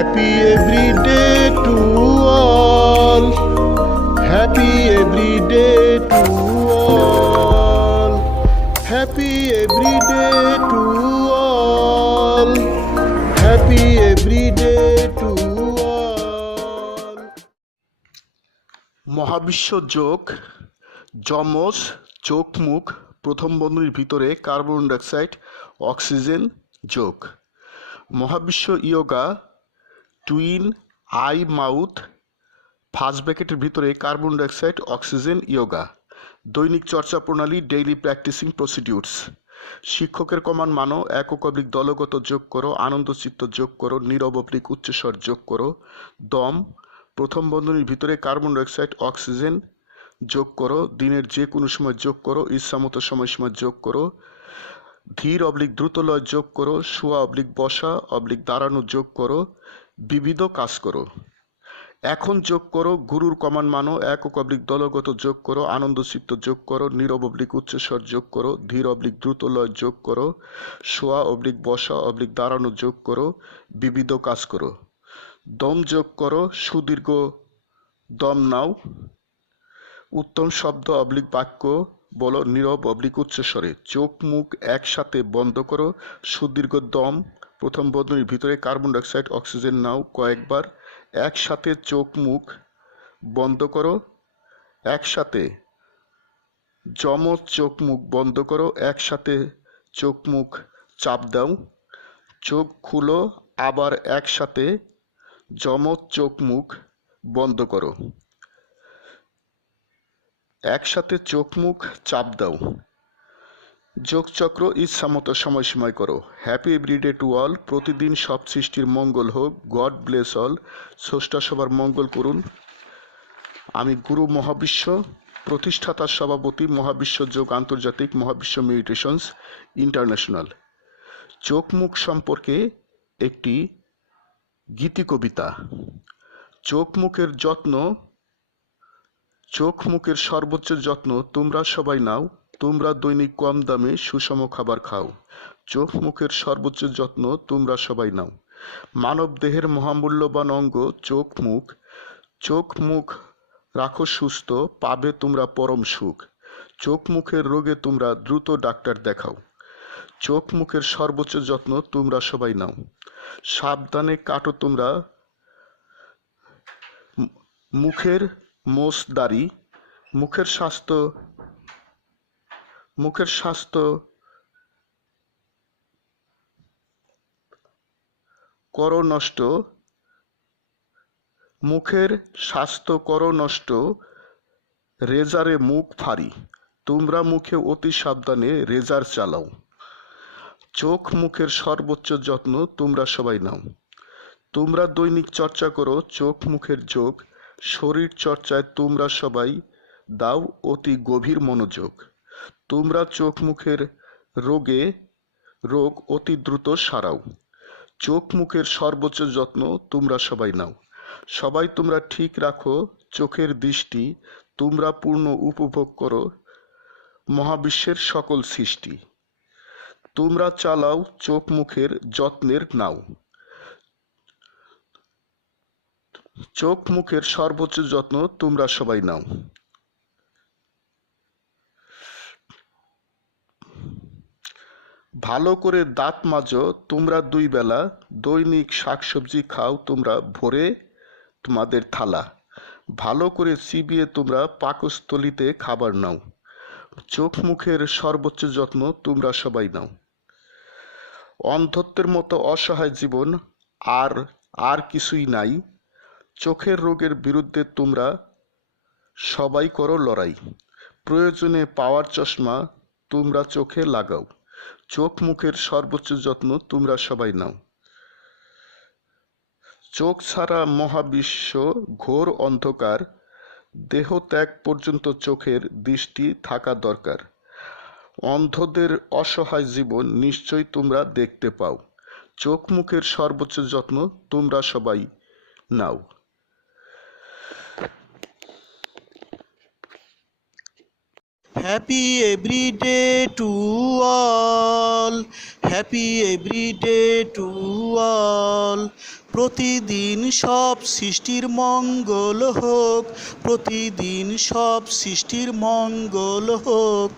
Happy every day to all. Happy every day to all. Happy every day to all. Happy every day to all. মহাবিশ্ব যোগ যমজ চোখ মুখ প্রথম বন্ধনীর ভিতরে কার্বন ডাইঅক্সাইড অক্সিজেন যোগ। মহাবিশ্ব yoga twin I mouth first ব্র্যাকেটের ভিতরে কার্বন ডাইঅক্সাইড অক্সিজেন ইয়োগা। দৈনিক চর্চা প্রণালী ডেইলি প্র্যাকটিসিং প্রসিডিউরস। শিক্ষকের কমান মানো, একক অবলিক দলগত যোগ করো, আনন্দচিত্ত যোগ করো, নীরব অবলিক উচ্চস্বর যোগ করো। দম প্রথম বন্ধনীর ভিতরে কার্বন ডাইঅক্সাইড অক্সিজেন যোগ করো, দিনের যে কোনো সময় যোগ করো, ইচ্ছামতো সময়সীমা যোগ করো। ধীর অবলিক দ্রুতলয় যোগ করো, শোয়া অবলিক বসা অবলিক দাঁড়ানো যোগ করো, বিবিধ কাজ করো। এখন যোগ করো, গুরুর কমান মানো, একক অবলিক দলগত যোগ করো, আনন্দচিত্ত যোগ করো, নীরব অবলিক উচ্চস্বর যোগ করো, ধীর অবলিক দ্রুতলয় যোগ করো, শোয়া অবলিক বসা অবলিক দাঁড়ানো যোগ করো, বিবিধ কাজ করো। দম যোগ করো, সুদীর্ঘ দম নাও। উত্তম শব্দ অবলিক বাক্য বলো নীরব অবলিক উচ্চস্বরে। চোখ মুখ একসাথে বন্ধ করো, সুদীর্ঘ দম প্রথম বন্ধনীর ভিতরে কার্বন ডাইঅক্সাইড অক্সিজেন নাও কয়েকবার। একসাথে চোখ মুখ বন্ধ করো, একসাথে যমজ চোখ মুখ বন্ধ করো, একসাথে চোখ মুখ চাপ দাও। চোখ খুলো, আবার একসাথে যমজ চোখ মুখ বন্ধ করো, একসাথে চোখ মুখ চাপ দাও। যোগচক্র ইচ্ছামতো সময়সীমায় করো। হ্যাপি এভরিডে টু অল, প্রতিদিন সব সৃষ্টির মঙ্গল হোক। গড ব্লেস অল, স্রষ্টা সবার মঙ্গল করুন। আমি গুরু মহাবিশ্ব, প্রতিষ্ঠাতা সভাপতি মহাবিশ্ব যোগ আন্তর্জাতিক, মহাবিশ্ব মেডিটেশনস ইন্টারন্যাশনাল। চোখ মুখ সম্পর্কে একটি গীতি কবিতা। চোখ মুখের যত্ন, চোখ মুখের সর্বোচ্চ যত্ন তোমরা সবাই নাও, তোমরা দৈনিক কম দামে সুষম খাবার খাও। চোখ মুখের সর্বোচ্চ যত্ন তোমরা সবাই নাও। মানব দেহের মহামূল্যবান অঙ্গ চোখ মুখ, চোখ মুখ রাখো সুস্থ, পাবে তোমরা পরম সুখ। চোখ মুখের রোগে তোমরা দ্রুত ডাক্তার দেখাও। চোখ মুখের সর্বোচ্চ যত্ন তোমরা সবাই নাও। সাবধানে কাটো তোমরা মুখের মোষ দাড়ি। মুখের স্বাস্থ্য করো নষ্ট, মুখের স্বাস্থ্য করো নষ্ট, রেজারে মুখ ফাড়ি। তোমরা মুখে অতি সাবধানে রেজার চালাও। চোখ মুখের সর্বোচ্চ যত্ন তোমরা সবাই নাও। তোমরা দৈনিক চর্চা করো চোখ মুখের যোগ। শরীর চর্চায় তোমরা সবাই দাও অতি গভীর মনোযোগ। তোমরা চোখ মুখের রোগ অতি দ্রুত সারাও। চোখ মুখের সর্বোচ্চ যত্ন তোমরা সবাই নাও। সবাই তোমরা ঠিক রাখো চোখের দৃষ্টি, তোমরা পূর্ণ উপভোগ করো মহাবিশ্বের সকল সৃষ্টি। তোমরা চালাও চোখ মুখের যত্নের নাও। চোখ মুখের সর্বোচ্চ যত্ন তোমরা সবাই নাও। ভালো করে দাঁত মাজো তোমরা 2 বেলা, দৈনিক শাকসবজি খাও তোমরা ভরে তোমাদের থালা। ভালো করে চিবিয়ে তোমরা পাকস্থলিতে খাবার নাও। চোখ মুখের সর্বোচ্চ যত্ন তোমরা সবাই নাও। অন্ধত্বের মতো অসহায় জীবন আর কিছুই নাই। চোখের রোগের বিরুদ্ধে তোমরা সবাই করো লড়াই। প্রয়োজনে পাওয়ার চশমা তোমরা চোখে লাগাও। চোখ মুখের সর্বোচ্চ যত্ন তোমরা সবাই নাও। চোখ ছাড়া মহাবিশ্ব ঘোর অন্ধকার, দেহ ত্যাগ পর্যন্ত চোখের দৃষ্টি থাকা দরকার। অন্ধদের অসহায় জীবন নিশ্চয়ই তোমরা দেখতে পাও। চোখ মুখের সর্বোচ্চ যত্ন তোমরা সবাই নাও। Happy everyday to all, happy everyday to all. প্রতিদিন সব সৃষ্টির মঙ্গল হোক, প্রতিদিন সব সৃষ্টির মঙ্গল হোক।